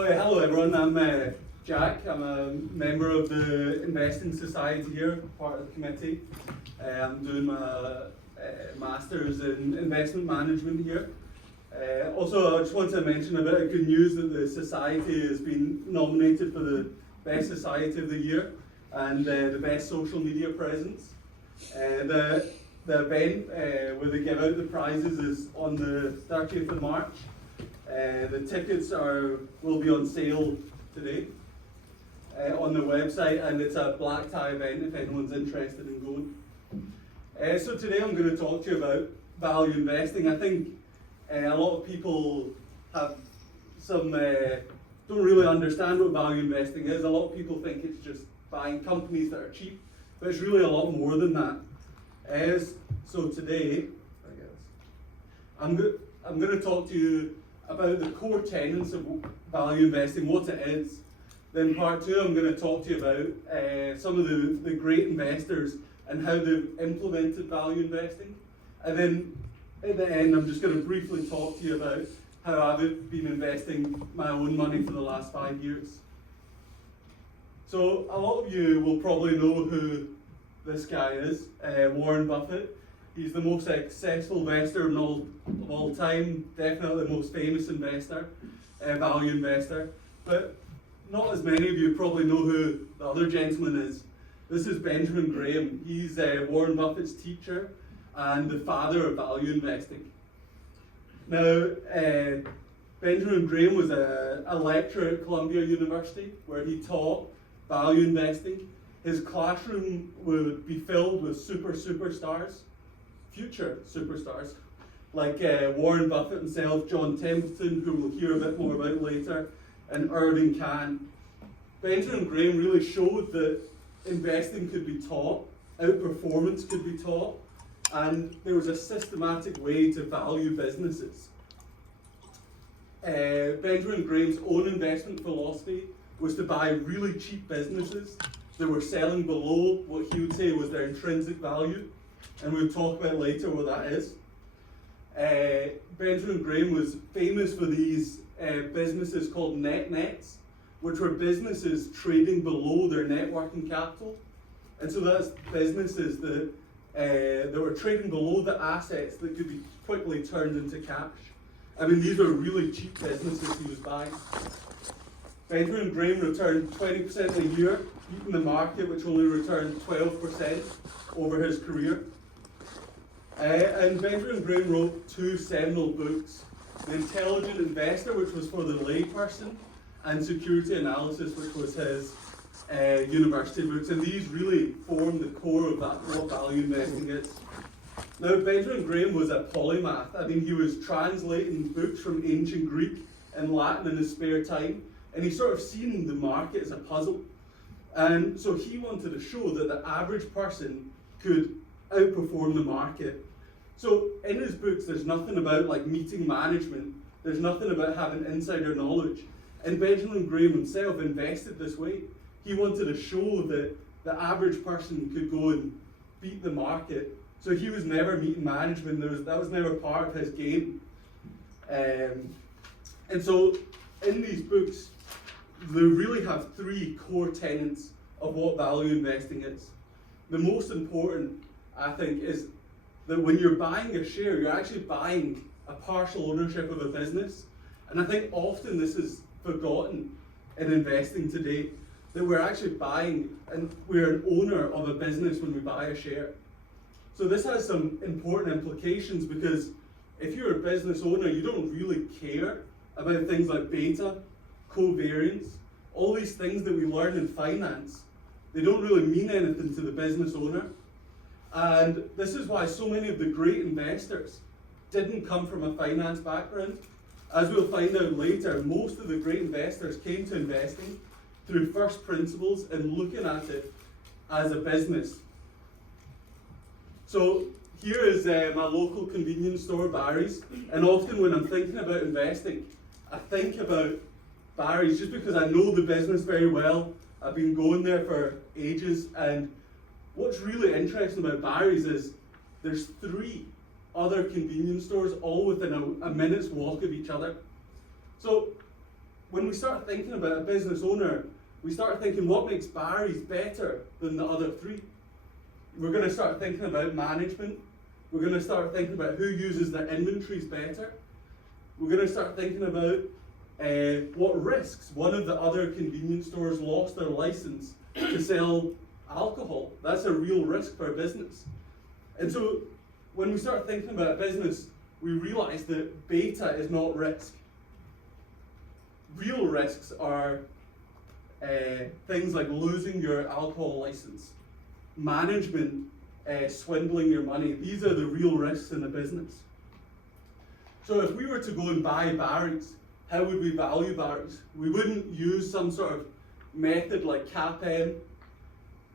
Oh, yeah, hello everyone, I'm Jack. I'm a member of the Investing Society here, part of the committee. I'm doing my Masters in Investment Management here. Also, I just want to mention a bit of good news that the Society has been nominated for the Best Society of the Year and the Best Social Media Presence. The event where they give out the prizes is on the 30th of March. The tickets will be on sale today on the website, and it's a black tie event if anyone's interested in going. So today I'm going to talk to you about value investing. I think a lot of people have don't really understand what value investing is. A lot of people think it's just buying companies that are cheap, but it's really a lot more than that. So today, I guess, I'm going to talk to you about the core tenets of value investing, what it is. Then part two, I'm going to talk to you about some of the great investors and how they've implemented value investing. And then at the end, I'm just going to briefly talk to you about how I've been investing my own money for the last 5 years. So a lot of you will probably know who this guy is, Warren Buffett. He's the most successful investor of all time, definitely the most famous investor, value investor. But not as many of you probably know who the other gentleman is. This is Benjamin Graham. He's Warren Buffett's teacher and the father of value investing. Now, Benjamin Graham was a lecturer at Columbia University where he taught value investing. His classroom would be filled with superstars, future superstars, like Warren Buffett himself, John Templeton, who we'll hear a bit more about later, and Irving Kahn. Benjamin Graham really showed that investing could be taught, outperformance could be taught, and there was a systematic way to value businesses. Benjamin Graham's own investment philosophy was to buy really cheap businesses that were selling below what he would say was their intrinsic value, and we'll talk about later what that is. Benjamin Graham was famous for these businesses called nets, which were businesses trading below their net working capital. And so that's businesses that were trading below the assets that could be quickly turned into cash. I mean, these were really cheap businesses he was buying. Benjamin Graham returned 20% a year, beating the market, which only returned 12% over his career. And Benjamin Graham wrote two seminal books, The Intelligent Investor, which was for the layperson, and Security Analysis, which was his university books. And these really form the core of what value investing is. Now, Benjamin Graham was a polymath. I mean, he was translating books from ancient Greek and Latin in his spare time, and he sort of seen the market as a puzzle. And so he wanted to show that the average person could outperform the market. So in his books, there's nothing about like meeting management. There's nothing about having insider knowledge. And Benjamin Graham himself invested this way. He wanted to show that the average person could go and beat the market. So he was never meeting management. That was never part of his game. And so in these books, they really have three core tenets of what value investing is. The most important, I think, is that when you're buying a share, you're actually buying a partial ownership of a business. And I think often this is forgotten in investing today, that we're actually buying, and we're an owner of a business when we buy a share. So this has some important implications, because if you're a business owner, you don't really care about things like beta, covariance, all these things that we learn in finance. They don't really mean anything to the business owner. And this is why so many of the great investors didn't come from a finance background. As we'll find out later, most of the great investors came to investing through first principles and looking at it as a business. So here is my local convenience store, Barry's, and often when I'm thinking about investing, I think about Barry's just because I know the business very well. I've been going there for ages, and what's really interesting about Barry's is there's 3 other convenience stores all within a minute's walk of each other. So when we start thinking about a business owner, we start thinking what makes Barry's better than the other three. We're going to start thinking about management. We're going to start thinking about who uses their inventories better. We're going to start thinking about what risks. One of the other convenience stores lost their license to sell alcohol. That's a real risk for a business. And so when we start thinking about a business, we realize that beta is not risk. Real risks are things like losing your alcohol license, management swindling your money. These are the real risks in a business. So if we were to go and buy Barry's, how would we value Barry's? We wouldn't use some sort of method like CAPM.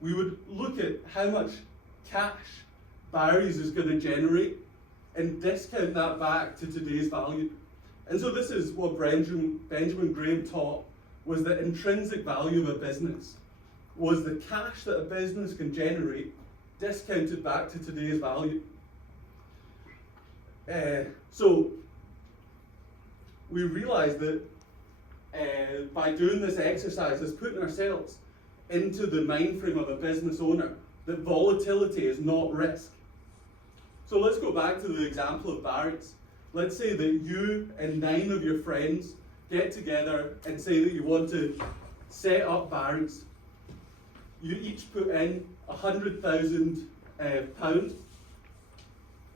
We would look at how much cash Barry's is going to generate and discount that back to today's value. And so this is what Benjamin Graham taught, was the intrinsic value of a business, was the cash that a business can generate discounted back to today's value. So we realize that by doing this exercise, is putting ourselves into the mind frame of a business owner, that volatility is not risk. So let's go back to the example of Barry's. Let's say that you and 9 of your friends get together and say that you want to set up Barry's. You each put in £100,000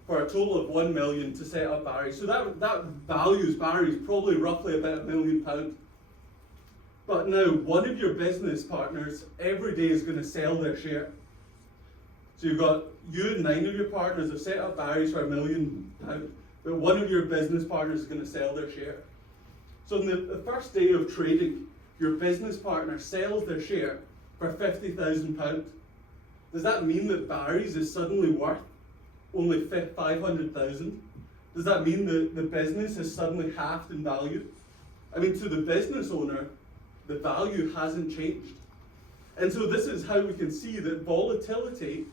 for a total of 1 million to set up Barry's. So that values Barry's probably roughly about £1 million. But now one of your business partners every day is going to sell their share. So you've got you and 9 of your partners have set up Barry's for £1 million, but one of your business partners is going to sell their share. So on the first day of trading, your business partner sells their share for £50,000. Does that mean that Barry's is suddenly worth only $500,000? Does that mean that the business is suddenly halved in value? I mean, to the business owner, the value hasn't changed. And so this is how we can see that volatility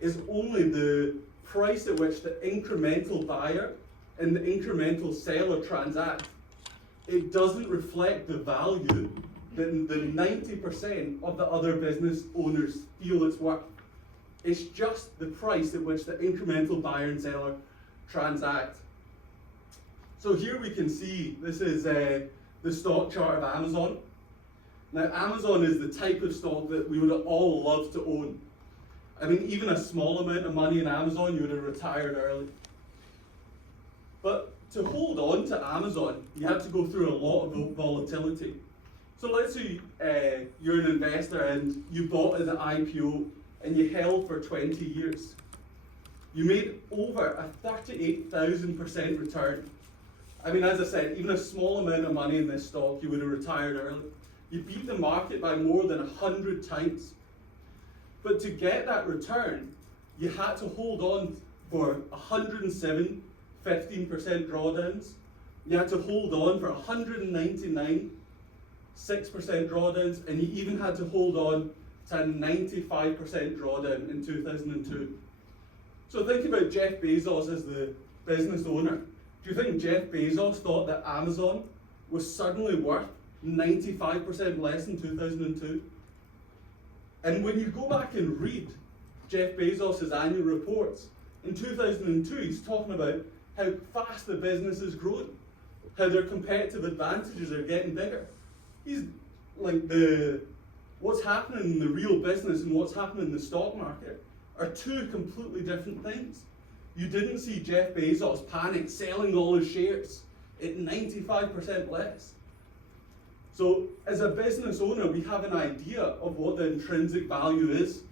is only the price at which the incremental buyer and the incremental seller transact. It doesn't reflect the value that the 90% of the other business owners feel it's worth. It's just the price at which the incremental buyer and seller transact. So here we can see, this is the stock chart of Amazon. Now, Amazon is the type of stock that we would all love to own. I mean, even a small amount of money in Amazon, you would have retired early. But to hold on to Amazon, you have to go through a lot of volatility. So let's say you're an investor and you bought at the IPO and you held for 20 years. You made over a 38,000% return. I mean, as I said, even a small amount of money in this stock, you would have retired early. You beat the market by more than 100 times. But to get that return, you had to hold on for 107 15% drawdowns. You had to hold on for 199 6% drawdowns, and you even had to hold on to a 95% drawdown in 2002. So think about Jeff Bezos as the business owner. Do you think Jeff Bezos thought that Amazon was suddenly worth 95% less in 2002? And when you go back and read Jeff Bezos' annual reports, in 2002 he's talking about how fast the business is growing, how their competitive advantages are getting bigger. He's like, what's happening in the real business and what's happening in the stock market are two completely different things. You didn't see Jeff Bezos panic selling all his shares at 95% less. So as a business owner, we have an idea of what the intrinsic value is,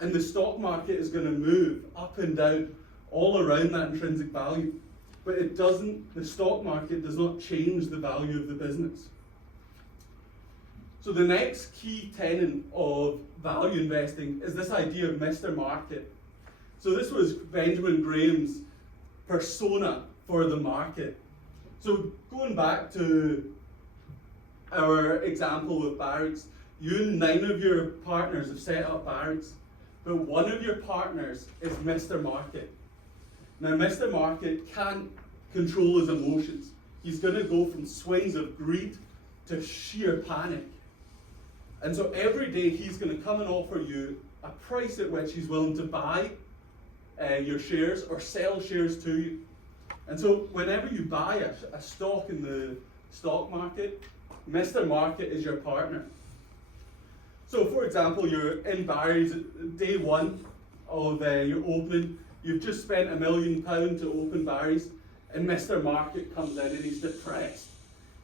and the stock market is going to move up and down all around that intrinsic value. But it doesn't, the stock market does not change the value of the business. So the next key tenet of value investing is this idea of Mr. Market. So this was Benjamin Graham's persona for the market. So going back to our example with Barry's, you and 9 of your partners have set up Barry's, but one of your partners is Mr. Market. Now, Mr. Market can't control his emotions. He's going to go from swings of greed to sheer panic. And so every day he's going to come and offer you a price at which he's willing to buy your shares or sell shares to you. And so whenever you buy a stock in the stock market, Mr. Market is your partner. So for example, you're in Barry's day one of your opening, you've just spent £1 million to open Barry's, and Mr. Market comes in and he's depressed,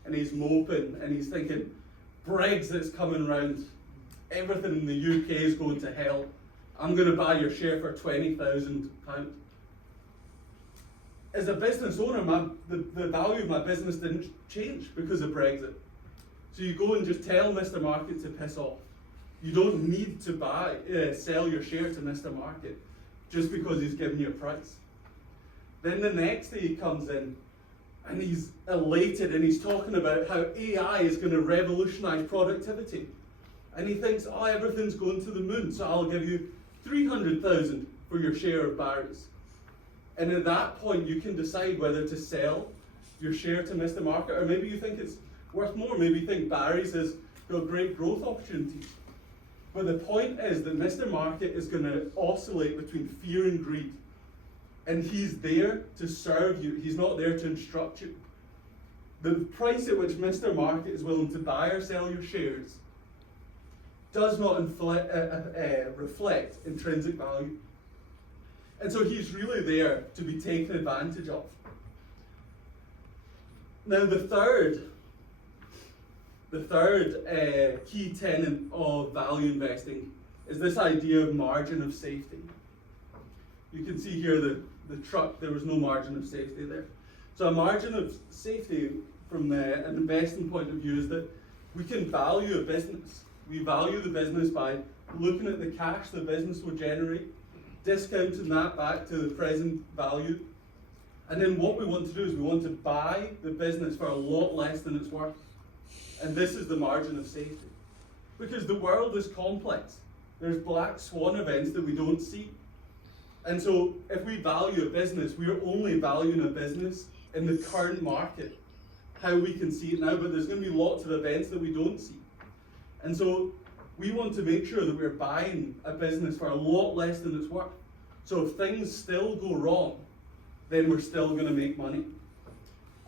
and he's moping, and he's thinking, Brexit's coming round, everything in the UK is going to hell, I'm going to buy your share for £20,000. As a business owner, the value of my business didn't change because of Brexit. So you go and just tell Mr. Market to piss off. You don't need to sell your share to Mr. Market just because he's giving you a price. Then the next day he comes in and he's elated and he's talking about how AI is going to revolutionize productivity. And he thinks, oh, everything's going to the moon, so I'll give you 300,000 for your share of Barry's. And at that point, you can decide whether to sell your share to Mr. Market, or maybe you think it's worth more. Maybe you think Barry's has got great growth opportunities. But the point is that Mr. Market is going to oscillate between fear and greed. And he's there to serve you. He's not there to instruct you. The price at which Mr. Market is willing to buy or sell your shares does not reflect intrinsic value. And so he's really there to be taken advantage of. Now the third key tenet of value investing is this idea of margin of safety. You can see here the truck, there was no margin of safety there. So a margin of safety from an investing point of view is that we can value a business. We value the business by looking at the cash the business will generate, discounting that back to the present value. And then what we want to do is we want to buy the business for a lot less than it's worth. And this is the margin of safety. Because the world is complex. There's black swan events that we don't see. And so if we value a business, we are only valuing a business in the current market, how we can see it now, but there's going to be lots of events that we don't see. And so we want to make sure that we're buying a business for a lot less than it's worth. So if things still go wrong, then we're still going to make money.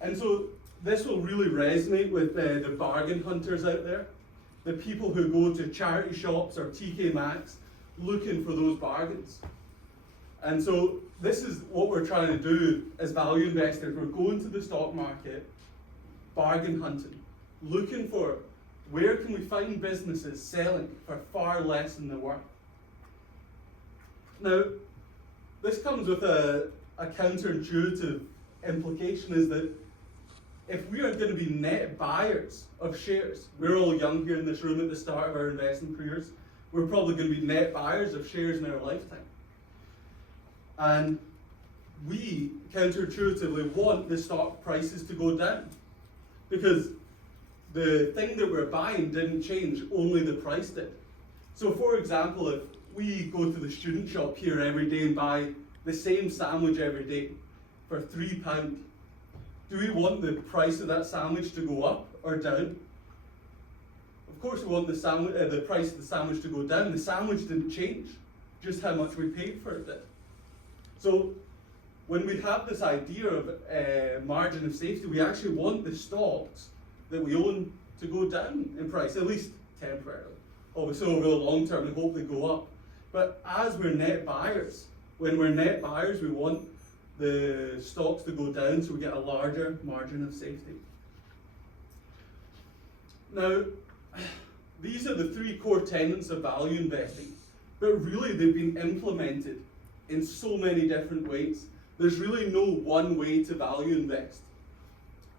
And so this will really resonate with the bargain hunters out there, the people who go to charity shops or TK Maxx looking for those bargains. And so this is what we're trying to do as value investors. We're going to the stock market, bargain hunting, looking for where can we find businesses selling for far less than they're worth. Now, this comes with a counterintuitive implication, is that if we are going to be net buyers of shares, we're all young here in this room at the start of our investing careers, we're probably going to be net buyers of shares in our lifetime. And we counterintuitively want the stock prices to go down, because the thing that we're buying didn't change, only the price did. So for example, if we go to the student shop here every day and buy the same sandwich every day for £3, do we want the price of that sandwich to go up or down? Of course we want the price of the sandwich to go down. The sandwich didn't change, just how much we paid for it did. So when we have this idea of margin of safety, we actually want the stocks that we own to go down in price, at least temporarily. Obviously over the long term, we hope they go up. But as we're net buyers, when we're net buyers, we want the stocks to go down so we get a larger margin of safety. Now, these are the three core tenets of value investing, but really they've been implemented in so many different ways. There's really no one way to value invest.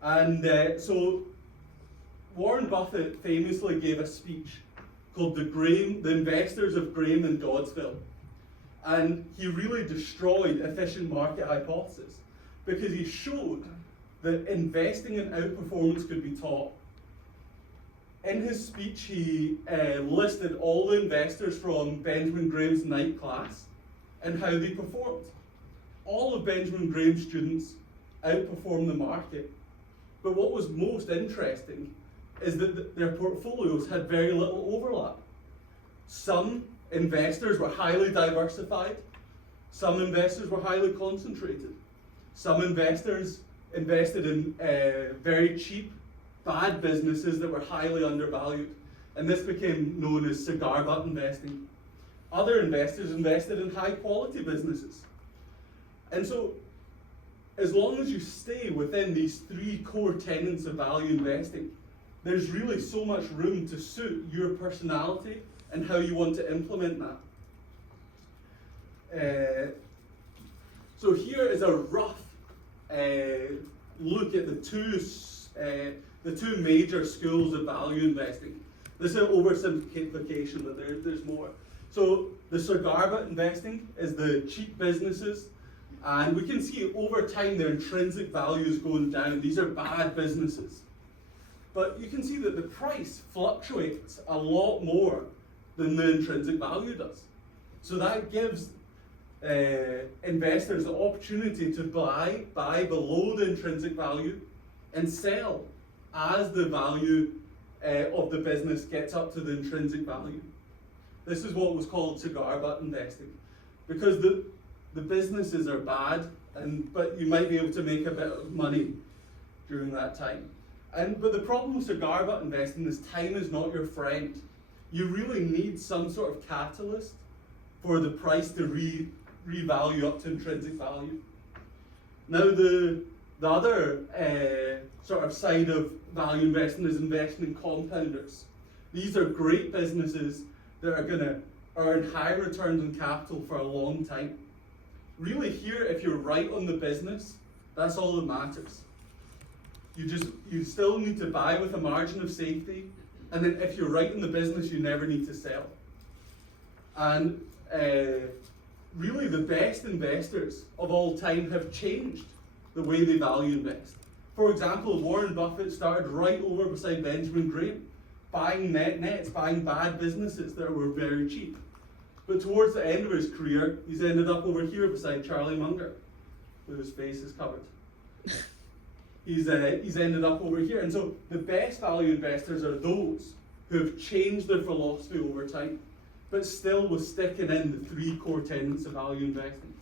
And so Warren Buffett famously gave a speech called The Investors of Graham and Doddsville. And he really destroyed efficient market hypothesis, because he showed that investing in outperformance could be taught. In his speech, he listed all the investors from Benjamin Graham's night class and how they performed. All of Benjamin Graham's students outperformed the market. But what was most interesting is that their portfolios had very little overlap. Some investors were highly diversified, some investors were highly concentrated. Some investors invested in very cheap, bad businesses that were highly undervalued, and this became known as cigar butt investing. Other investors invested in high quality businesses. And so, as long as you stay within these three core tenets of value investing, there's really so much room to suit your personality and how you want to implement that. So here is a rough look at the two major schools of value investing. This is an oversimplification, but there's more. So the cigar butt investing is the cheap businesses, and we can see over time their intrinsic value is going down. These are bad businesses. But you can see that the price fluctuates a lot more than the intrinsic value does. So that gives investors the opportunity to buy below the intrinsic value and sell as the value of the business gets up to the intrinsic value. This is what was called cigar butt investing, because the businesses are bad, but you might be able to make a bit of money during that time. But the problem with cigar butt investing is time is not your friend. You really need some sort of catalyst for the price to revalue up to intrinsic value. Now the other sort of side of value investing is investing in compounders. These are great businesses that are going to earn high returns on capital for a long time. Really here, if you're right on the business, that's all that matters. You still need to buy with a margin of safety, and then if you're right in the business, you never need to sell. And really the best investors of all time have changed the way they value invest. For example, Warren Buffett started right over beside Benjamin Graham, buying nets, buying bad businesses that were very cheap. But towards the end of his career, he's ended up over here beside Charlie Munger, whose face is covered. He's ended up over here. And so the best value investors are those who have changed their philosophy over time, but still was sticking in the three core tenets of value investing.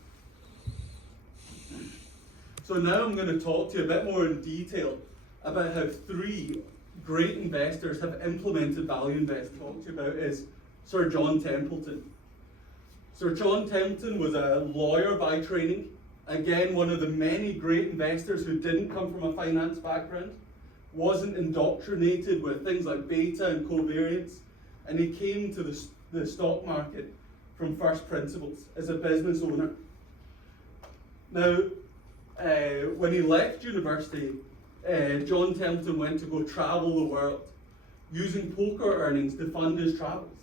So now I'm going to talk to you a bit more in detail about how three great investors have implemented value investing. Talk to you about is Sir John Templeton. Sir John Templeton was a lawyer by training. Again, one of the many great investors who didn't come from a finance background, wasn't indoctrinated with things like beta and covariance, and he came to the stock market from first principles as a business owner. Now, when he left university, John Templeton went to go travel the world, using poker earnings to fund his travels.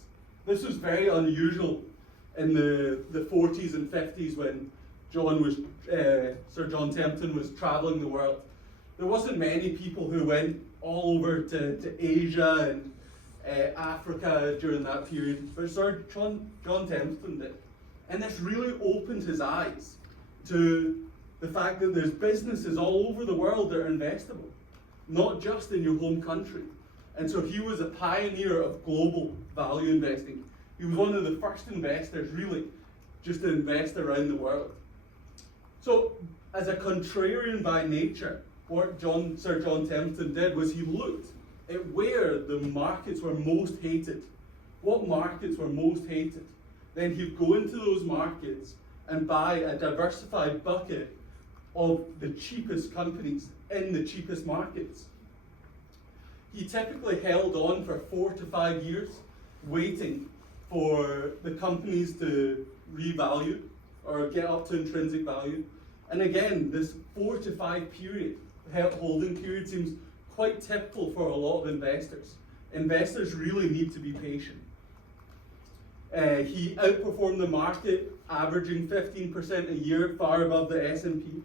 This was very unusual in the 40s and 50s when Sir John Templeton was traveling the world. There wasn't many people who went all over to Asia and Africa during that period, but Sir John Templeton did. And this really opened his eyes to the fact that there's businesses all over the world that are investable, not just in your home country. And so he was a pioneer of global value investing. He was one of the first investors, really, just to invest around the world. So, as a contrarian by nature, what Sir John Templeton did was he looked at where the markets were most hated. What markets were most hated? Then he'd go into those markets and buy a diversified bucket of the cheapest companies in the cheapest markets. He typically held on for 4 to 5 years, waiting for the companies to revalue or get up to intrinsic value. And again, this 4 to 5 holding period seems quite typical for a lot of investors. Investors really need to be patient. He outperformed the market, averaging 15% a year, far above the S&P.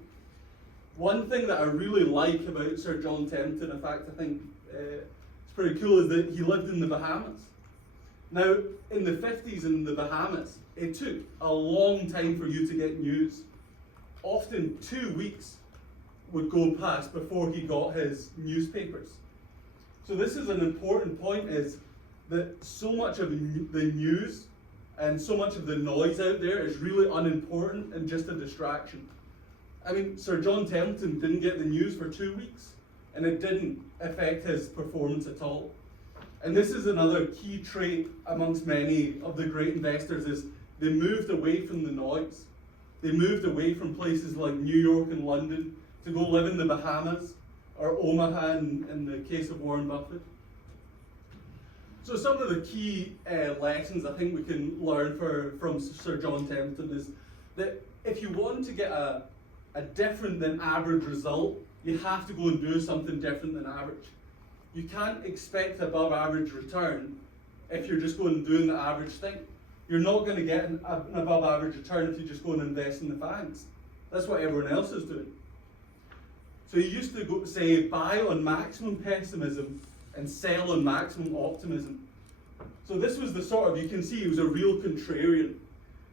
One thing that I really like about Sir John Templeton, in fact, I think it's pretty cool, is that he lived in the Bahamas. Now, in the 50s in the Bahamas, it took a long time for you to get news. Often 2 weeks would go past before he got his newspapers. So this is an important point, is that so much of the news and so much of the noise out there is really unimportant and just a distraction. I mean, Sir John Templeton didn't get the news for 2 weeks, and it didn't affect his performance at all. And this is another key trait amongst many of the great investors, is they moved away from the noise. They moved away from places like New York and London to go live in the Bahamas, or Omaha in the case of Warren Buffett. So some of the key lessons I think we can learn from Sir John Templeton is that if you want to get a different than average result, you have to go and do something different than average. You can't expect above average return if you're just going and doing the average thing. You're not going to get an above average return if you just go and invest in the FANGs. That's what everyone else is doing. So he used to say, buy on maximum pessimism and sell on maximum optimism. So this was the sort of, you can see he was a real contrarian.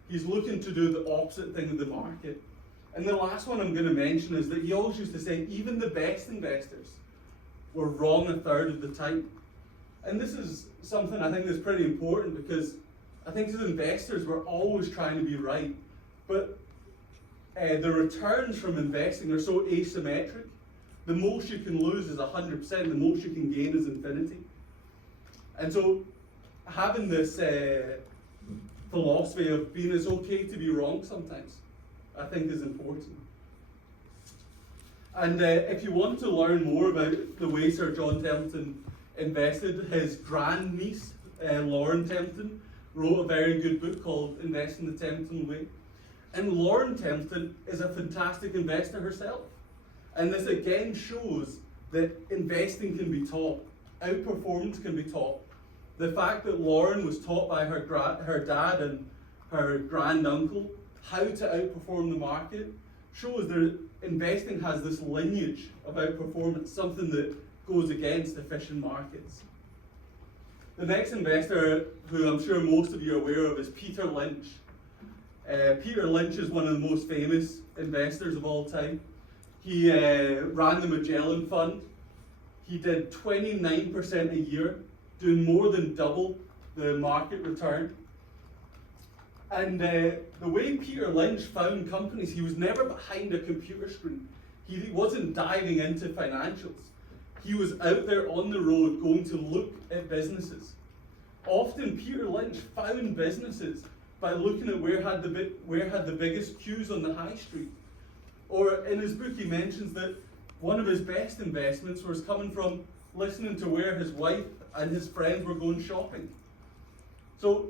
He's looking to do the opposite thing of the market. And the last one I'm going to mention is that he always used to say, even the best investors were wrong a third of the time. And this is something I think that's pretty important, because I think as investors we're always trying to be right. But the returns from investing are so asymmetric. The most you can lose is 100%, the most you can gain is infinity. And so having this philosophy of being it's okay to be wrong sometimes, I think is important. And if you want to learn more about the way Sir John Templeton invested, his grandniece, Lauren Templeton, wrote a very good book called Investing the Templeton Way. And Lauren Templeton is a fantastic investor herself. And this again shows that investing can be taught, outperformance can be taught. The fact that Lauren was taught by her dad and her granduncle how to outperform the market shows that investing has this lineage of outperformance, something that goes against efficient markets. The next investor, who I'm sure most of you are aware of, is Peter Lynch. Peter Lynch is one of the most famous investors of all time. He ran the Magellan Fund. He did 29% a year, doing more than double the market return. And the way Peter Lynch found companies, he was never behind a computer screen. He wasn't diving into financials. He was out there on the road going to look at businesses. Often Peter Lynch found businesses by looking at where had the biggest queues on the high street. Or in his book he mentions that one of his best investments was coming from listening to where his wife and his friends were going shopping. So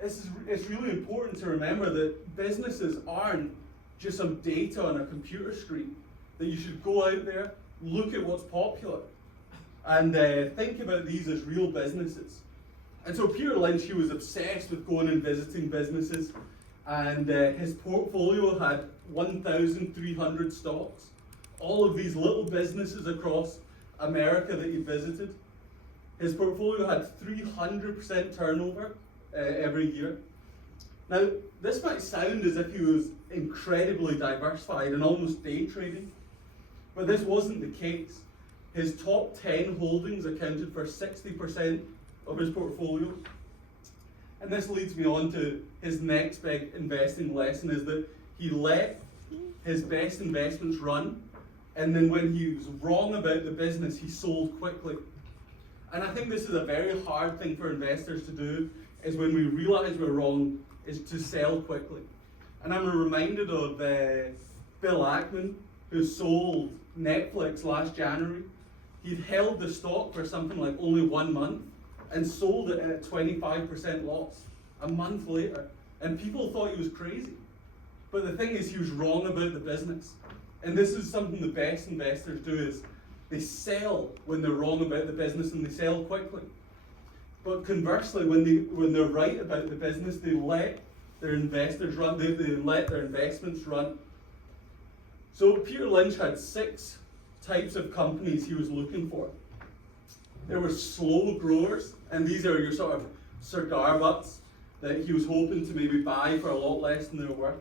it's really important to remember that businesses aren't just some data on a computer screen, that you should go out there, look at what's popular, and think about these as real businesses. And so Peter Lynch, he was obsessed with going and visiting businesses, and his portfolio had 1,300 stocks, all of these little businesses across America that he visited. His portfolio had 300% turnover every year. Now, this might sound as if he was incredibly diversified and almost day trading, but this wasn't the case. His top 10 holdings accounted for 60% of his portfolio. And this leads me on to his next big investing lesson, is that he let his best investments run, and then when he was wrong about the business, he sold quickly. And I think this is a very hard thing for investors to do, is when we realize we're wrong, is to sell quickly. And I'm reminded of Bill Ackman, who sold Netflix last January. He'd held the stock for something like only 1 month and sold it at a 25% loss a month later. And people thought he was crazy. But the thing is, he was wrong about the business. And this is something the best investors do, is they sell when they're wrong about the business, and they sell quickly. But conversely, when they're right about the business, they let their investors run, they let their investments run. So Peter Lynch had 6 types of companies he was looking for. There were slow growers, and these are your sort of cigar butts that he was hoping to maybe buy for a lot less than they're worth.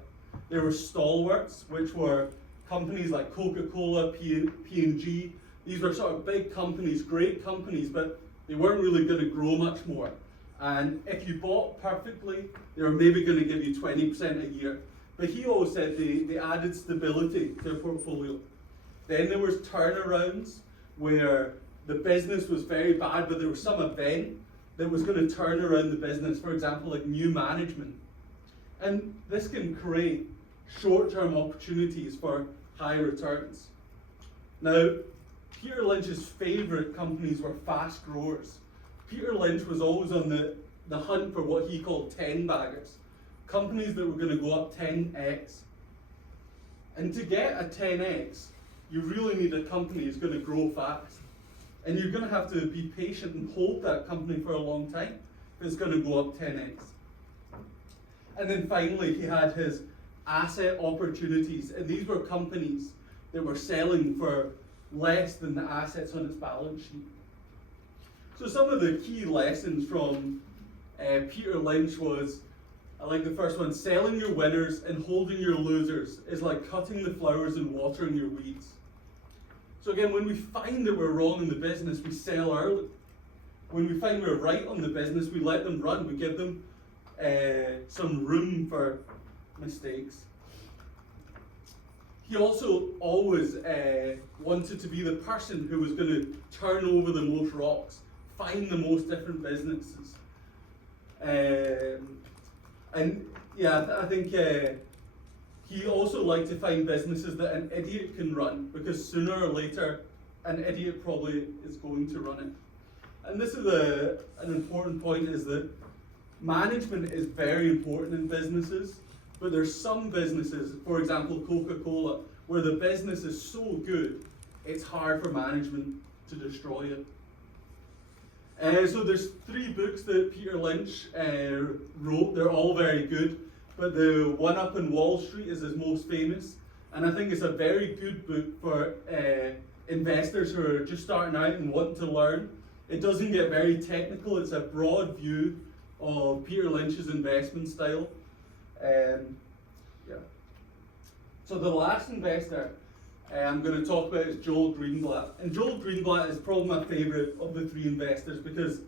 There were stalwarts, which were companies like Coca-Cola, P&G, These were sort of big companies, great companies, but they weren't really going to grow much more. And if you bought perfectly, they were maybe going to give you 20% a year. But he always said they added stability to their portfolio. Then there was turnarounds where the business was very bad, but there was some event that was going to turn around the business, for example, like new management. And this can create short-term opportunities for high returns. Now, Peter Lynch's favourite companies were fast growers. Peter Lynch was always on the hunt for what he called 10-baggers, companies that were going to go up 10x. And to get a 10x, you really need a company that's going to grow fast. And you're going to have to be patient and hold that company for a long time if it's going to go up 10x. And then finally, he had his asset opportunities. And these were companies that were selling for less than the assets on its balance sheet. So some of the key lessons from Peter Lynch was, I like the first one, selling your winners and holding your losers is like cutting the flowers and watering your weeds. So again, when we find that we're wrong in the business, we sell early. When we find we're right on the business, we let them run. We give them some room for mistakes. He also always wanted to be the person who was going to turn over the most rocks, find the most different businesses. And yeah, I think he also liked to find businesses that an idiot can run, because sooner or later, an idiot probably is going to run it. And this is an important point, is that management is very important in businesses, but there's some businesses, for example, Coca-Cola, where the business is so good, it's hard for management to destroy it. So there's 3 books that Peter Lynch wrote. They're all very good, but the One Up on Wall Street is his most famous, and I think it's a very good book for investors who are just starting out and wanting to learn. It doesn't get very technical. It's a broad view of Peter Lynch's investment style. Yeah. So the last investor I'm going to talk about is Joel Greenblatt. And Joel Greenblatt is probably my favourite of the 3 investors, because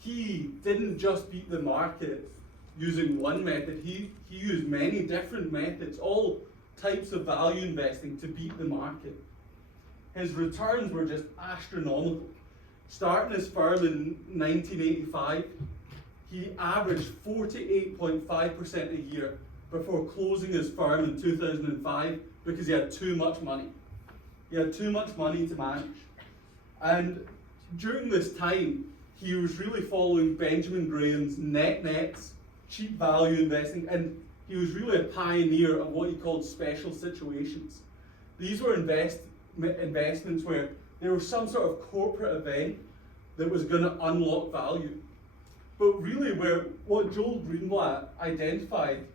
he didn't just beat the market using one method. He used many different methods, all types of value investing, to beat the market. His returns were just astronomical. Starting his firm in 1985, he averaged 48.5% a year before closing his firm in 2005 because he had too much money. He had too much money to manage. And during this time, he was really following Benjamin Graham's nets, cheap value investing, and he was really a pioneer of what he called special situations. These were investments where there was some sort of corporate event that was going to unlock value. But really, what Joel Greenblatt identified,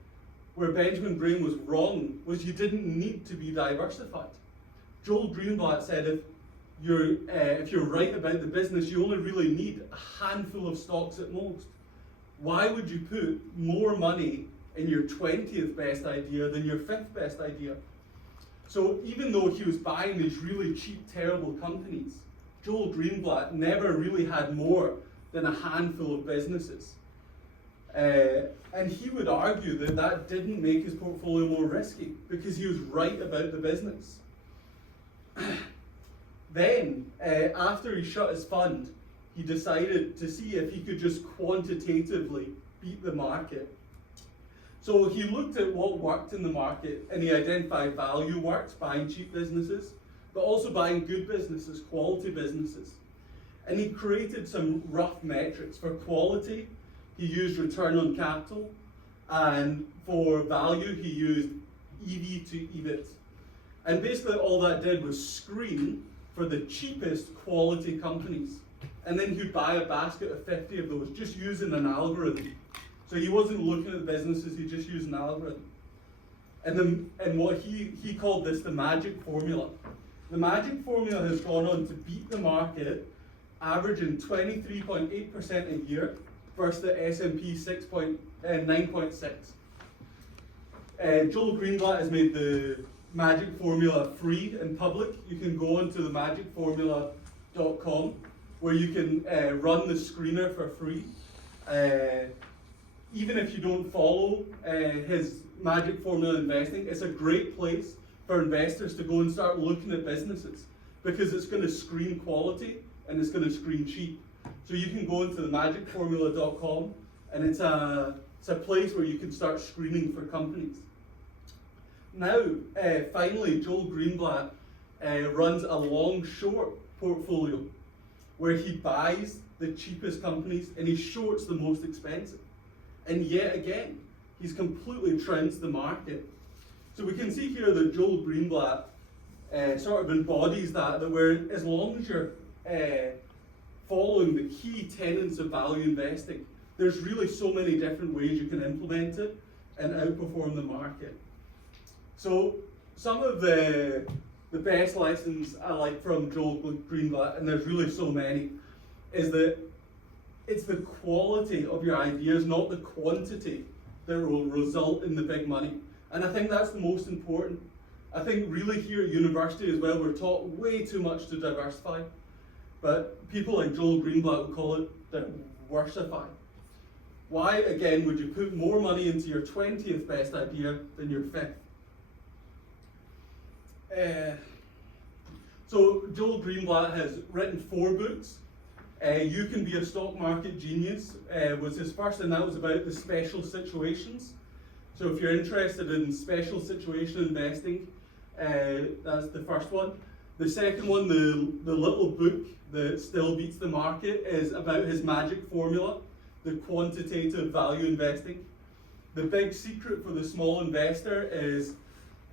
where Benjamin Graham was wrong, was you didn't need to be diversified. Joel Greenblatt said if you're right about the business, you only really need a handful of stocks at most. Why would you put more money in your 20th best idea than your 5th best idea? So even though he was buying these really cheap, terrible companies, Joel Greenblatt never really had more than a handful of businesses. And he would argue that that didn't make his portfolio more risky because he was right about the business. Then, after he shut his fund, he decided to see if he could just quantitatively beat the market. So he looked at what worked in the market, and he identified value works, buying cheap businesses, but also buying good businesses, quality businesses. And he created some rough metrics. For quality, he used return on capital, and for value, he used EV to EBIT. And basically all that did was screen for the cheapest quality companies. And then he'd buy a basket of 50 of those, just using an algorithm. So he wasn't looking at the businesses, he just used an algorithm. And what he called this the magic formula. The magic formula has gone on to beat the market, averaging 23.8% a year versus the S&P 9.6. Joel Greenblatt has made the Magic Formula free in public. You can go onto the magicformula.com where you can run the screener for free. Even if you don't follow his Magic Formula investing, it's a great place for investors to go and start looking at businesses because it's going to screen quality and it's going to screen cheap. So you can go into the magicformula.com and it's a place where you can start screening for companies. Now, finally, Joel Greenblatt runs a long-short portfolio where he buys the cheapest companies and he shorts the most expensive. And yet again, he's completely trounced the market. So we can see here that Joel Greenblatt sort of embodies that where as long as you're following the key tenets of value investing, there's really so many different ways you can implement it and outperform the market. So some of the best lessons I like from Joel Greenblatt, and there's really so many, is that it's the quality of your ideas, not the quantity, that will result in the big money. And I think that's the most important. I think really here at university as well, we're taught way too much to diversify. But people like Joel Greenblatt would call it diversify. Why, again, would you put more money into your 20th best idea than your 5th? So Joel Greenblatt has written 4 books. You Can Be a Stock Market Genius was his first, and that was about the special situations. So if you're interested in special situation investing, that's the first one. The second one, the little book that still beats the market, is about his magic formula, the quantitative value investing. The big secret for the small investor is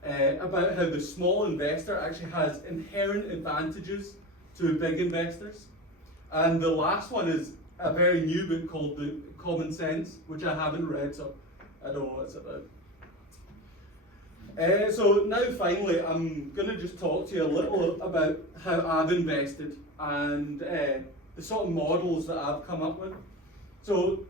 about how the small investor actually has inherent advantages to big investors. And the last one is a very new book called The Common Sense, which I haven't read, so I don't know what it's about. So now finally, I'm going to just talk to you a little about how I've invested and the sort of models that I've come up with. So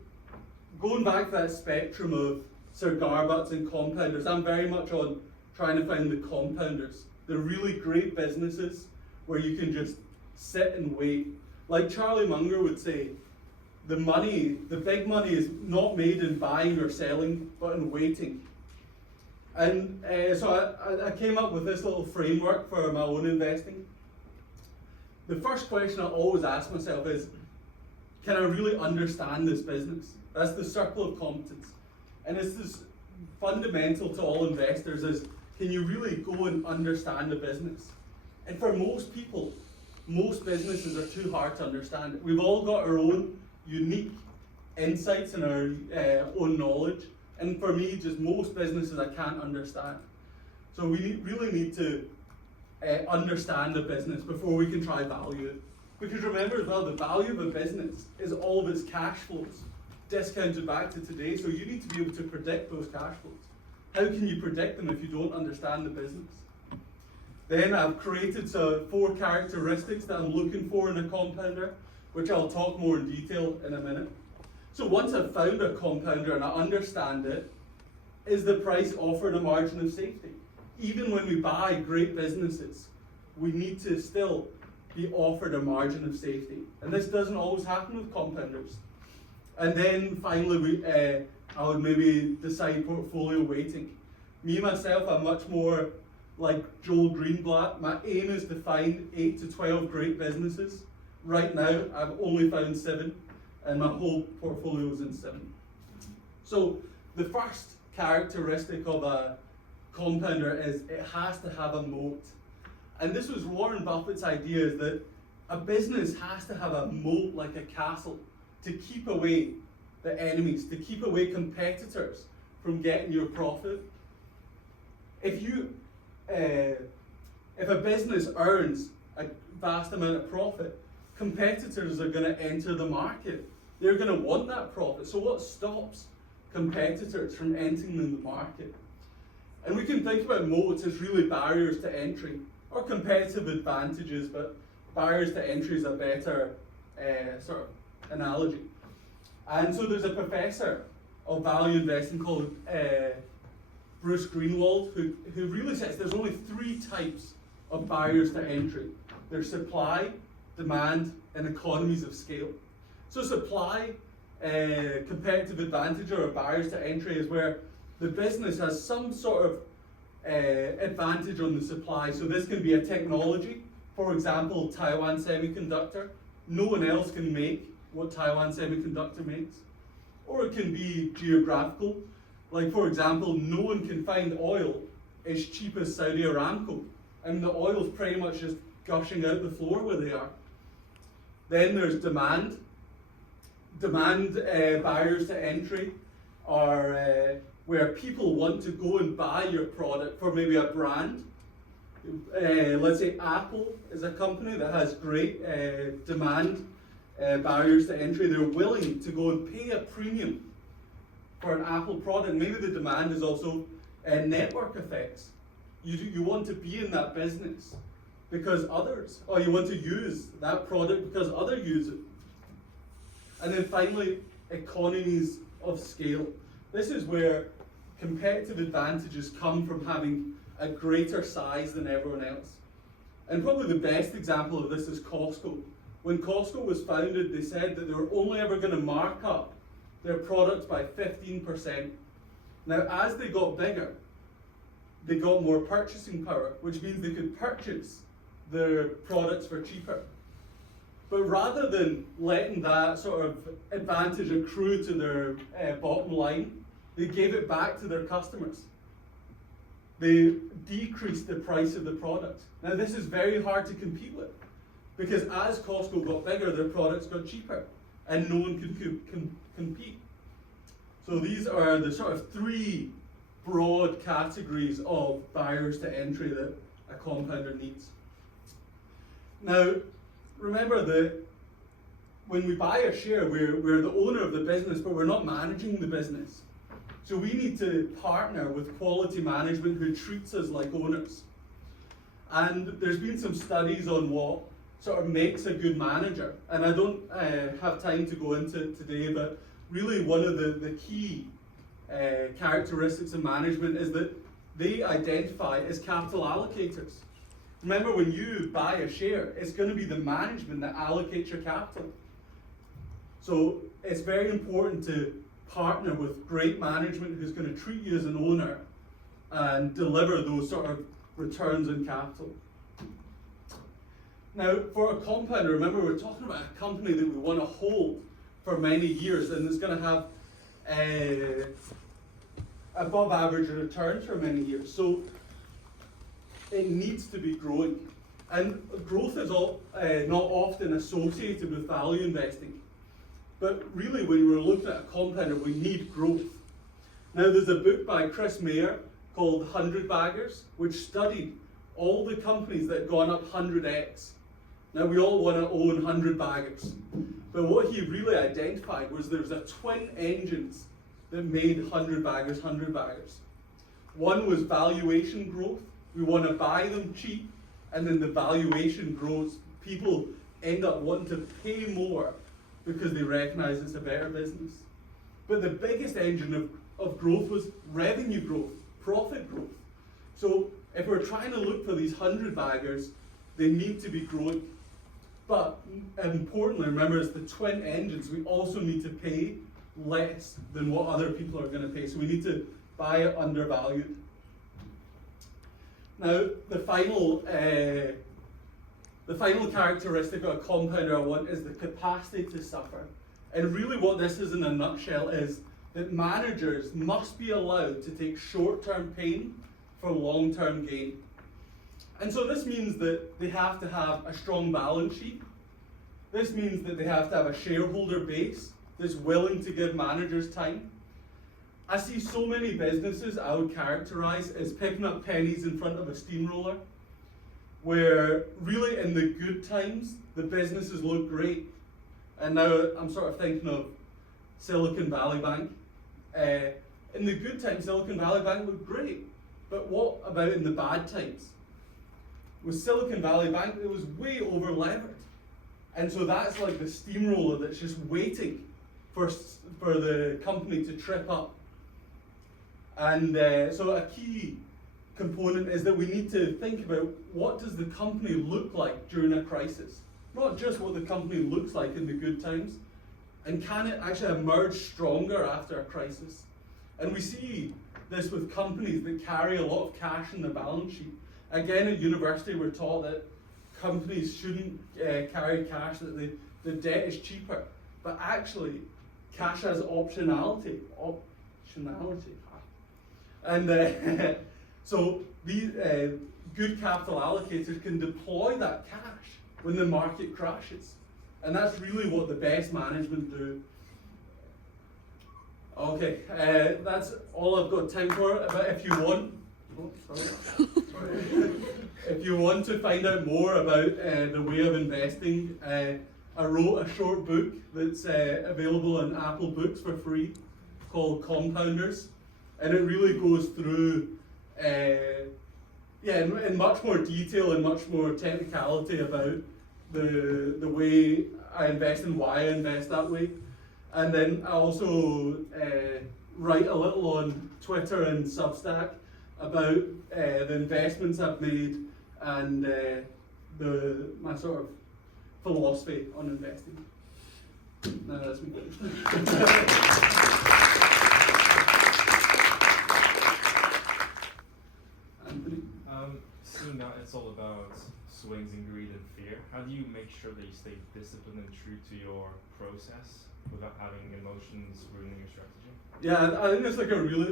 going back to that spectrum of Sir Garbutt's and compounders, I'm very much on trying to find the compounders, the really great businesses where you can just sit and wait. Like Charlie Munger would say, the big money is not made in buying or selling, but in waiting. And so I came up with this little framework for my own investing. The first question I always ask myself is, can I really understand this business? That's the circle of competence. And it's this fundamental to all investors is, can you really go and understand the business? And for most people, most businesses are too hard to understand. We've all got our own unique insights and our own knowledge. And for me, just most businesses I can't understand. So we really need to understand the business before we can try value it. Because remember as well, the value of a business is all of its cash flows discounted back to today. So you need to be able to predict those cash flows. How can you predict them if you don't understand the business? Then I've created 4 characteristics that I'm looking for in a compounder, which I'll talk more in detail in a minute. So once I've found a compounder and I understand it, is the price offered a margin of safety? Even when we buy great businesses, we need to still be offered a margin of safety. And this doesn't always happen with compounders. And then finally, I would maybe decide portfolio weighting. Me, myself, I'm much more like Joel Greenblatt. My aim is to find 8 to 12 great businesses. Right now, I've only found 7, and my whole portfolio is in 7. So the first characteristic of a compounder is it has to have a moat. And this was Warren Buffett's idea, is that a business has to have a moat like a castle to keep away the enemies, to keep away competitors from getting your profit. If a business earns a vast amount of profit, competitors are going to enter the market. They're going to want that profit. So what stops competitors from entering the market? And we can think about moats as really barriers to entry, or competitive advantages, but barriers to entry is a better sort of analogy. And so there's a professor of value investing called Bruce Greenwald, who really says there's only three types of barriers to entry. There's supply, demand, and economies of scale. So supply, competitive advantage or barriers to entry is where the business has some sort of advantage on the supply. So this can be a technology, for example, Taiwan Semiconductor. No one else can make what Taiwan Semiconductor makes. Or it can be geographical, like for example, no one can find oil as cheap as Saudi Aramco. And the oil's pretty much just gushing out the floor where they are. Then there's demand. Demand barriers to entry are where people want to go and buy your product for maybe a brand. Let's say Apple is a company that has great demand barriers to entry. They're willing to go and pay a premium for an Apple product. Maybe the demand is also network effects. You want to be in that business because others, or you want to use that product because others use it. And then finally, economies of scale. This is where competitive advantages come from having a greater size than everyone else. And probably the best example of this is Costco. When Costco was founded, they said that they were only ever going to mark up their products by 15%. Now, as they got bigger, they got more purchasing power, which means they could purchase their products for cheaper. But rather than letting that sort of advantage accrue to their bottom line, they gave it back to their customers. They decreased the price of the product. Now this is very hard to compete with, because as Costco got bigger, their products got cheaper, and no one could compete. So these are the sort of three broad categories of barriers to entry that a compounder needs. Now, remember that when we buy a share, we're the owner of the business, but we're not managing the business. So we need to partner with quality management who treats us like owners. And there's been some studies on what sort of makes a good manager. And I don't have time to go into it today, but really one of the key characteristics of management is that they identify as capital allocators. Remember, when you buy a share, it's going to be the management that allocates your capital. So it's very important to partner with great management who's going to treat you as an owner and deliver those sort of returns on capital. Now, for a compounder, remember we're talking about a company that we want to hold for many years, and it's going to have above average returns for many years. So it needs to be growing. And growth is not often associated with value investing. But really, when we're looking at a compounder, we need growth. Now, there's a book by Chris Mayer called 100 Baggers, which studied all the companies that had gone up 100x. Now, we all want to own 100 baggers. But what he really identified was there was a twin engines that made 100 baggers 100 baggers. One was valuation growth. We want to buy them cheap, and then the valuation grows. People end up wanting to pay more because they recognize it's a better business. But the biggest engine of growth was revenue growth, profit growth. So if we're trying to look for these 100 baggers, they need to be growing. But importantly, remember, it's the twin engines. We also need to pay less than what other people are going to pay. So we need to buy it undervalued. Now, the final characteristic of a compounder I want is the capacity to suffer. And really what this is in a nutshell is that managers must be allowed to take short-term pain for long-term gain. And so this means that they have to have a strong balance sheet. This means that they have to have a shareholder base that's willing to give managers time. I see so many businesses I would characterize as picking up pennies in front of a steamroller, where really in the good times, the businesses look great. And now I'm sort of thinking of Silicon Valley Bank. In the good times, Silicon Valley Bank looked great. But what about in the bad times? With Silicon Valley Bank, it was way over levered. And so that's like the steamroller that's just waiting for the company to trip up. And so a key component is that we need to think about what does the company look like during a crisis. Not just what the company looks like in the good times, and can it actually emerge stronger after a crisis? And we see this with companies that carry a lot of cash in the balance sheet. Again, at university we're taught that companies shouldn't carry cash, that the debt is cheaper. But actually, cash has optionality. And so these good capital allocators can deploy that cash when the market crashes. And that's really what the best management do. Okay, that's all I've got time for. But if you want, if you want to find out more about the way of investing, I wrote a short book that's available in Apple Books for free called Compounders, and it really goes through, in much more detail and much more technicality about the way I invest and why I invest that way. And then I also write a little on Twitter and Substack about the investments I've made and my sort of philosophy on investing. No, that's me. Anthony? Seeing that it's all about swings in greed and fear, how do you make sure that you stay disciplined and true to your process without having emotions ruining your strategy? Yeah, I think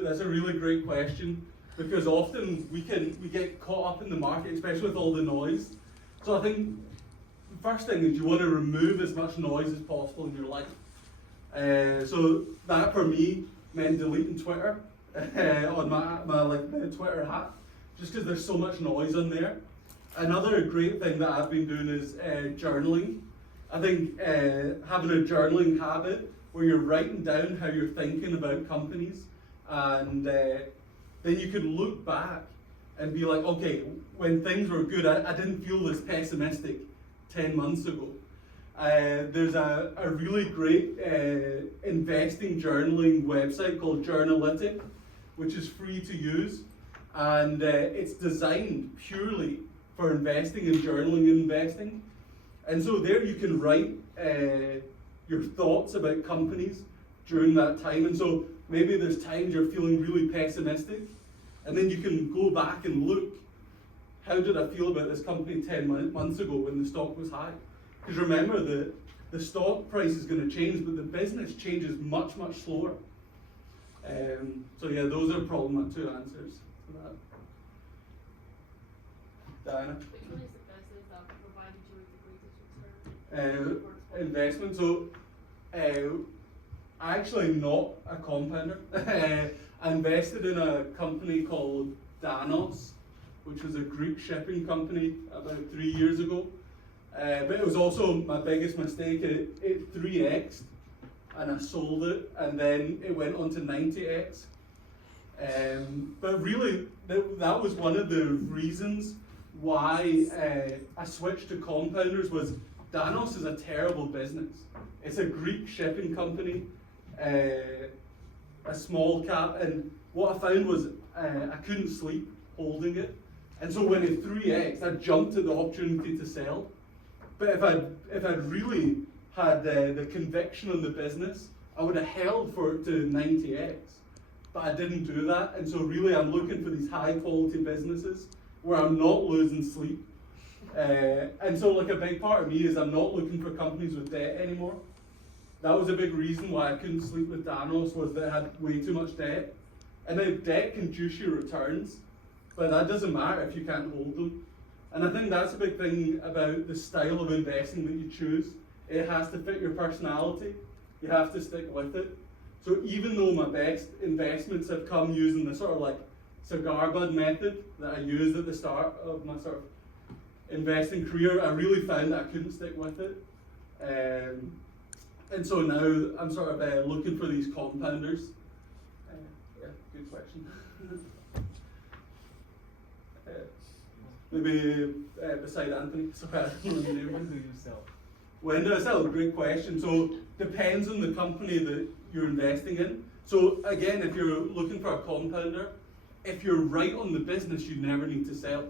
that's a really great question, because often we get caught up in the market, especially with all the noise. So I think the first thing is you want to remove as much noise as possible in your life. So that for me meant deleting Twitter on my Twitter app, just because there's so much noise on there. Another great thing that I've been doing is journaling. I think having a journaling habit where you're writing down how you're thinking about companies, and then you can look back and be like, okay, when things were good, I didn't feel this pessimistic 10 months ago. There's a really great investing journaling website called Journalytic, which is free to use, and it's designed purely for investing and journaling and investing. And so there you can write your thoughts about companies during that time. And so maybe there's times you're feeling really pessimistic, and then you can go back and look, how did I feel about this company 10 months ago when the stock was high? Because remember, the stock price is going to change, but the business changes much, much slower. So yeah, those are probably my two answers to that. Diana? Which one is the business that provided you with the greatest return? Investment. So, actually not a compounder. I invested in a company called Danos, which was a Greek shipping company about 3 years ago. But it was also my biggest mistake. It 3x'd, and I sold it, and then it went on to 90x. But really, that was one of the reasons why I switched to compounders. Was Danos is a terrible business. It's a Greek shipping company, a small cap, and what I found was I couldn't sleep holding it. And so when it 3x, I jumped at the opportunity to sell. But if I'd really had the conviction on the business, I would have held for it to 90x. But I didn't do that, and so really I'm looking for these high quality businesses where I'm not losing sleep. And so like a big part of me is I'm not looking for companies with debt anymore. That was a big reason why I couldn't sleep with Danos, was that it had way too much debt. And then debt can juice your returns, but that doesn't matter if you can't hold them. And I think that's a big thing about the style of investing that you choose. It has to fit your personality. You have to stick with it. So even though my best investments have come using the sort of like cigar bud method that I used at the start of my sort of investing career, I really found that I couldn't stick with it. And so now I'm sort of looking for these compounders. Yeah, good question. Maybe beside Anthony. Sorry, I don't know the name. When do you sell? When do I sell? Great question. So depends on the company that you're investing in. So again, if you're looking for a compounder, if you're right on the business, you never need to sell.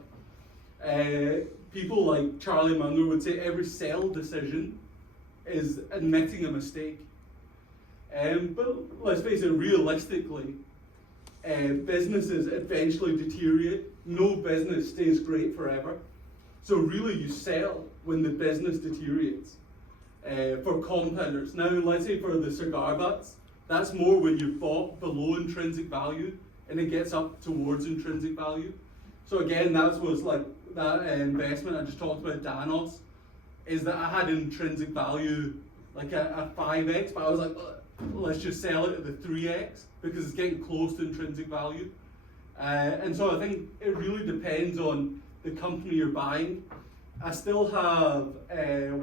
People like Charlie Munger would say every sell decision is admitting a mistake. But let's face it, realistically, businesses eventually deteriorate. No business stays great forever. So really you sell when the business deteriorates. For compounders. Now let's say for the cigar butts, that's more when you've bought below intrinsic value and it gets up towards intrinsic value. So again, that was like that investment I just talked about, Danos, is that I had intrinsic value like a 5x, but I was like, let's just sell it at the 3x because it's getting close to intrinsic value. And so I think it really depends on the company you're buying. I still have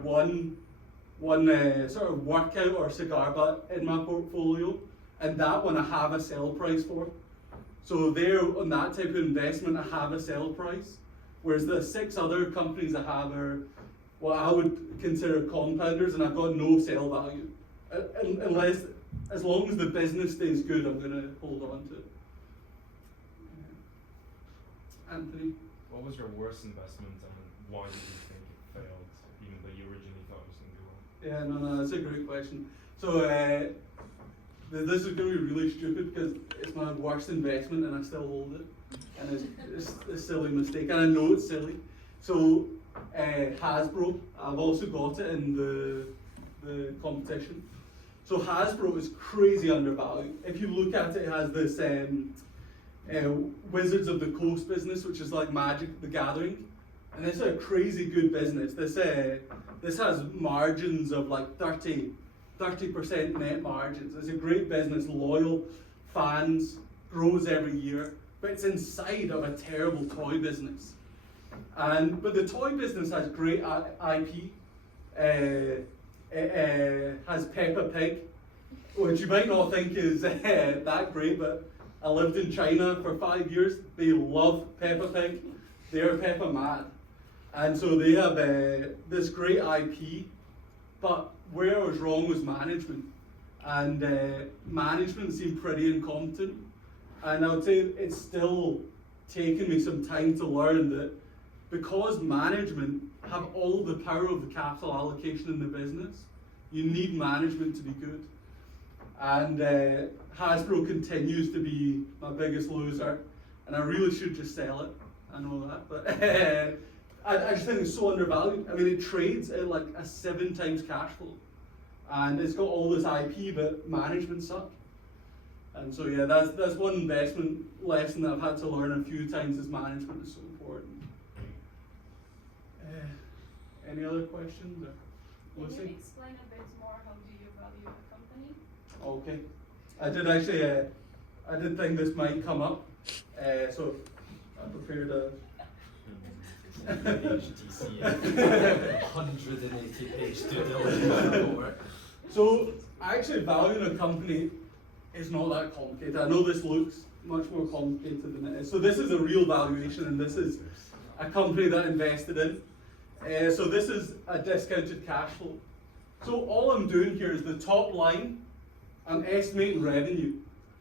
one sort of workout or cigar butt in my portfolio, and that one I have a sell price for. So there, on that type of investment, I have a sell price, whereas the 6 other companies I have are what I would consider compounders, and I've got no sell value. Unless, as long as the business stays good, I'm going to hold on to it. Anthony? What was your worst investment and why did you think it failed, even though you originally thought it was going to do well? Yeah, no, that's a great question. So this is going to be really stupid because it's my worst investment and I still hold it. And it's a silly mistake, and I know it's silly. So Hasbro, I've also got it in the competition. So Hasbro is crazy undervalued. If you look at it, it has this Wizards of the Coast business, which is like Magic the Gathering, and it's a crazy good business. This has margins of like 30% net margins. It's a great business, loyal fans, grows every year, but it's inside of a terrible toy business. But the toy business has great IP. It has Peppa Pig, which you might not think is that great, but I lived in China for 5 years. They love Peppa Pig. They're Peppa mad. And so they have this great IP, but where I was wrong was management. And management seemed pretty incompetent. And I would say it's still taken me some time to learn that because management have all the power of the capital allocation in the business, you need management to be good. And Hasbro continues to be my biggest loser, and I really should just sell it. I know that, but I just think it's so undervalued. I mean, it trades at like a 7 times cash flow, and it's got all this IP, but management suck. And so yeah, that's one investment lesson that I've had to learn a few times, is management is so important. Any other questions? Can you explain a bit more how do you value a company? Okay, I did actually. I did think this might come up, so I prepared a. HTC 180-page due diligence report. So actually valuing a company is not that complicated. I know this looks much more complicated than it is. So this is a real valuation, and this is a company that I invested in. So this is a discounted cash flow. So all I'm doing here is the top line, I'm estimating revenue.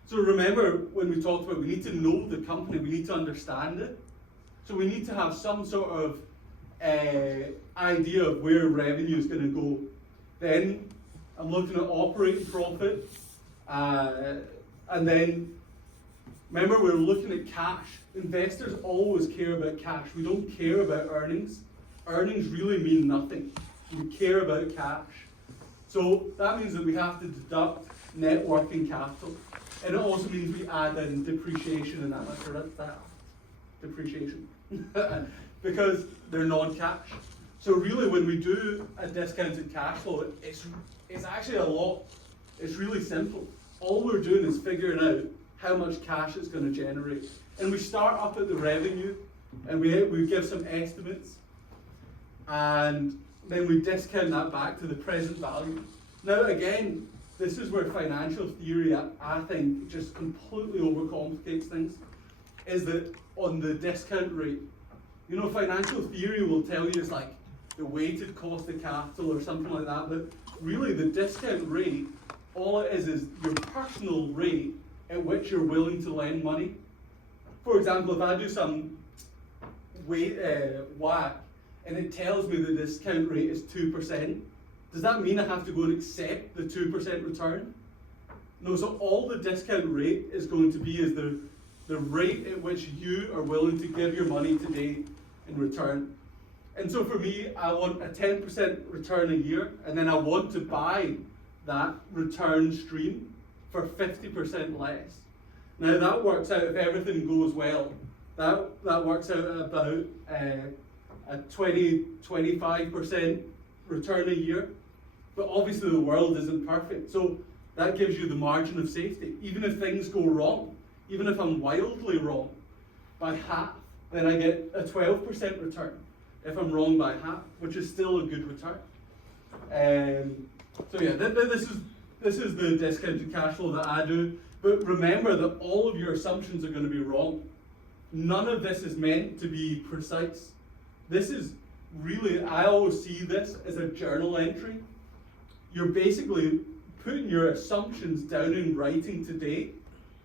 So remember when we talked about we need to know the company, we need to understand it. So we need to have some sort of idea of where revenue is going to go. Then I'm looking at operating profit, and then remember we're looking at cash. Investors always care about cash. We don't care about earnings. Earnings really mean nothing. We care about cash. So that means that we have to deduct net working capital. And it also means we add in depreciation and that. Depreciation. Because they're non-cash. So really when we do a discounted cash flow, it's actually a lot. It's really simple. All we're doing is figuring out how much cash it's going to generate. And we start up at the revenue, and we give some estimates, and then we discount that back to the present value. Now again, this is where financial theory, I think, just completely overcomplicates things, is that on the discount rate, you know, financial theory will tell you it's like the weighted cost of capital or something like that, but really the discount rate all it is your personal rate at which you're willing to lend money. For example, if I do some whack and it tells me the discount rate is 2%, does that mean I have to go and accept the 2% return? No, so all the discount rate is going to be is the rate at which you are willing to give your money today in return. And so for me, I want a 10% return a year, and then I want to buy that return stream for 50% less. Now that works out, if everything goes well, that works out at about a 20-25% return a year. But obviously the world isn't perfect, so that gives you the margin of safety. Even if things go wrong, even if I'm wildly wrong by half, then I get a 12% return if I'm wrong by half, which is still a good return. So yeah, this is the discounted cash flow that I do. But remember that all of your assumptions are going to be wrong. None of this is meant to be precise. This is really, I always see this as a journal entry. You're basically putting your assumptions down in writing today.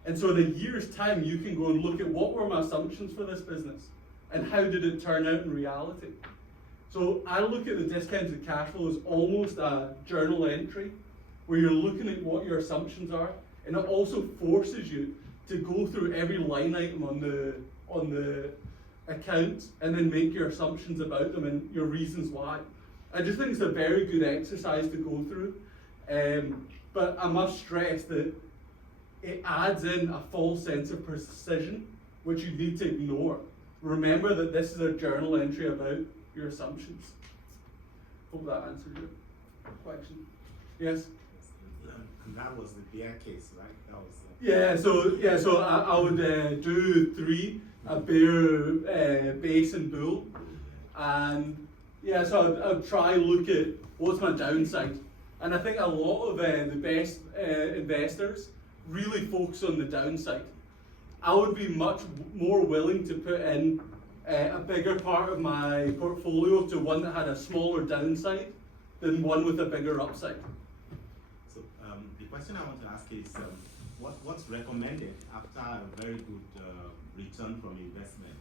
And so in a year's time, you can go and look at what were my assumptions for this business and how did it turn out in reality. So I look at the discounted cash flow as almost a journal entry where you're looking at what your assumptions are, and it also forces you to go through every line item on the account and then make your assumptions about them and your reasons why. I just think it's a very good exercise to go through, but I must stress that it adds in a false sense of precision, which you need to ignore. Remember that this is a journal entry about your assumptions. Hope that answered your question. Yes? And that was the bear case, right? That was So I would do 3, a bear, base and bull. And yeah, so I'd try and look at what's my downside. And I think a lot of the best investors really focus on the downside. I would be much more willing to put in a bigger part of my portfolio to one that had a smaller downside than one with a bigger upside. So the question I want to ask is, what's recommended after a very good return from investment?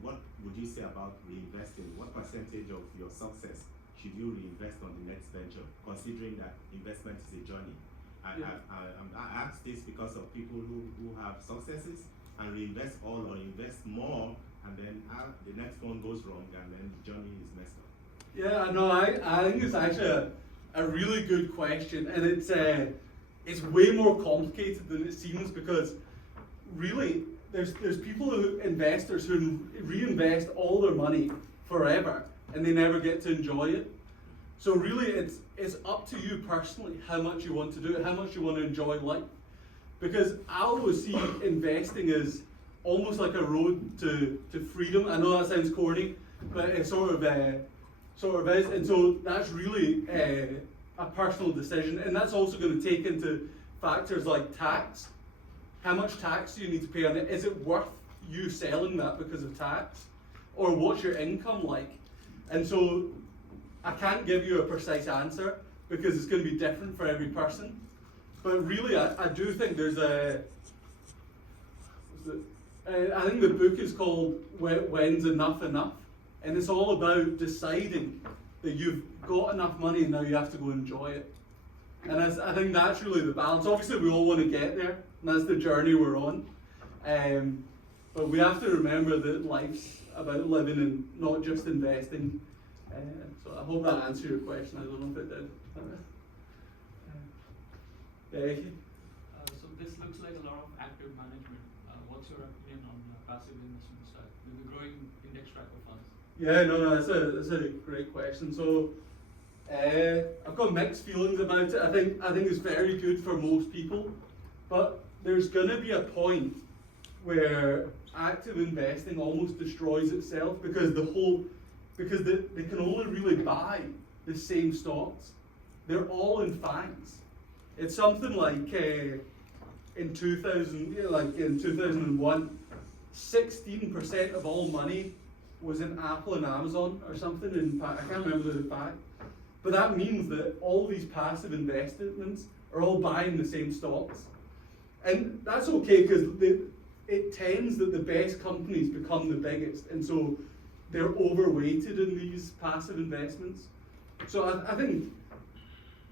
What would you say about reinvesting? What percentage of your success should you reinvest on the next venture, considering that investment is a journey? I ask this because of people who have successes and reinvest all or invest more, and then the next one goes wrong, and then the journey is messed up. Yeah, no, I think it's actually a really good question, and it's way more complicated than it seems, because really there's investors who reinvest all their money forever and they never get to enjoy it. So really it's up to you personally how much you want to do it, how much you want to enjoy life. Because I always see investing as almost like a road to freedom. I know that sounds corny, but it sort of is. And so that's really a personal decision. And that's also going to take into factors like tax. How much tax do you need to pay on it? Is it worth you selling that because of tax? Or what's your income like? And so I can't give you a precise answer because it's going to be different for every person. But really, I do think there's I think the book is called When's Enough Enough? And it's all about deciding that you've got enough money and now you have to go enjoy it. And I think that's really the balance. Obviously, we all want to get there, and that's the journey we're on. But we have to remember that life's about living and not just investing. So I hope that answered your question. I don't know if it did. So this looks like a lot of active management. What's your opinion on the passive investment side with the growing index tracker funds? Yeah, no, that's a great question. So I've got mixed feelings about it. I think it's very good for most people, but there's going to be a point where active investing almost destroys itself because they can only really buy the same stocks. They're all in FANGs. It's something like in 2001, 16% of all money was in Apple and Amazon or something. I can't remember the fact. But that means that all these passive investments are all buying the same stocks. And that's okay because it tends that the best companies become the biggest, and so they're overweighted in these passive investments. So I think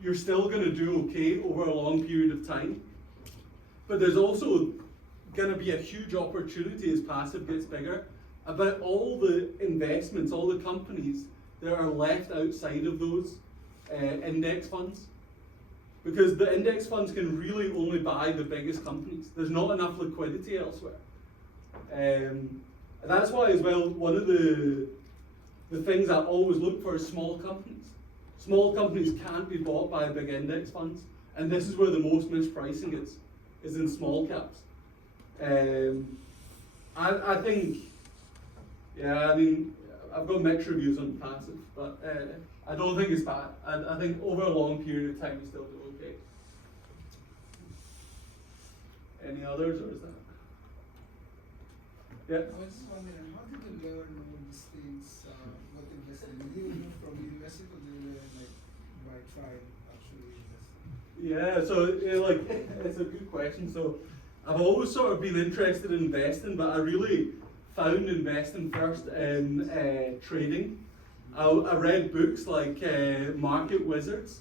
you're still going to do okay over a long period of time, but there's also going to be a huge opportunity as passive gets bigger about all the investments, all the companies that are left outside of those index funds. Because the index funds can really only buy the biggest companies. There's not enough liquidity elsewhere. And that's why as well, one of the things I always look for is small companies. Small companies can't be bought by big index funds. And this is where the most mispricing is in small caps. I think, yeah, I mean, I've got mixed reviews on passive, but I don't think it's bad. I think over a long period of time you still do okay. Any others, or is that? Yeah. I was just wondering, how did you learn all these things, what investing? Did you learn from university, or did you learn like by trying actually investing? Yeah, so it's a good question. So I've always sort of been interested in investing, but I really found investing first in trading. I read books like Market Wizards,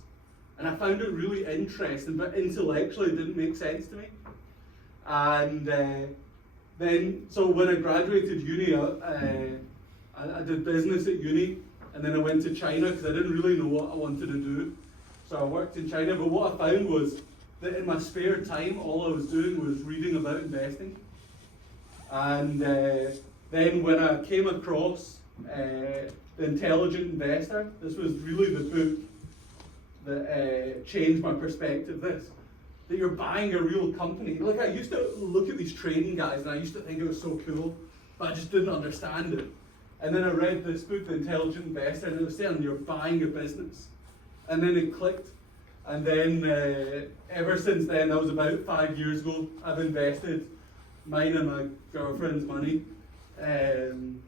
and I found it really interesting, but intellectually it didn't make sense to me. And then, so when I graduated uni, I did business at uni, and then I went to China because I didn't really know what I wanted to do. So I worked in China, but what I found was that in my spare time, all I was doing was reading about investing. And then when I came across The Intelligent Investor, this was really the book that changed my perspective. That you're buying a real company. Like, I used to look at these trading guys and I used to think it was so cool, but I just didn't understand it. And then I read this book, The Intelligent Investor, and it was saying you're buying a business. And then it clicked. And then ever since then, that was about 5 years ago, I've invested mine and my girlfriend's money. And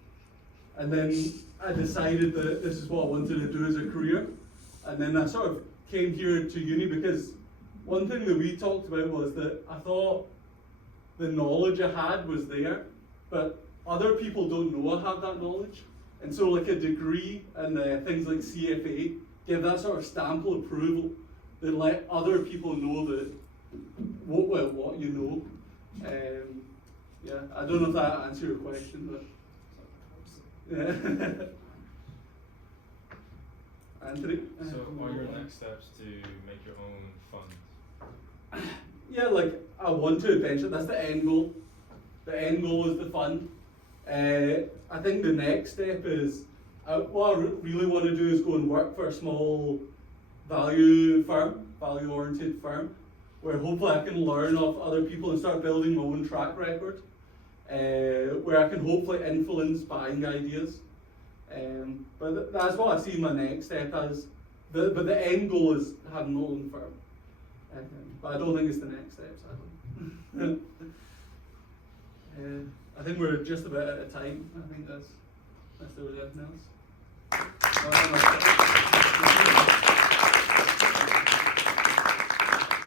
then I decided that this is what I wanted to do as a career. And then I sort of came here to uni because one thing that we talked about was that I thought the knowledge I had was there, but other people don't know I have that knowledge. And so like a degree and things like CFA give that sort of stamp of approval that let other people know that what you know. Yeah, I don't know if that answers your question, but yeah. Anthony? So what are your next steps to make your own fund? Yeah, like I want to eventually, that's the end goal. The end goal is the fund. I think the next step is, what I really want to do is go and work for a small value-oriented firm, where hopefully I can learn off other people and start building my own track record, where I can hopefully influence buying ideas. But that's what I see my next step as. But the end goal is having my own firm. But I don't think it's the next step, sadly. I think we're just about out of time. I think that's there was anything else.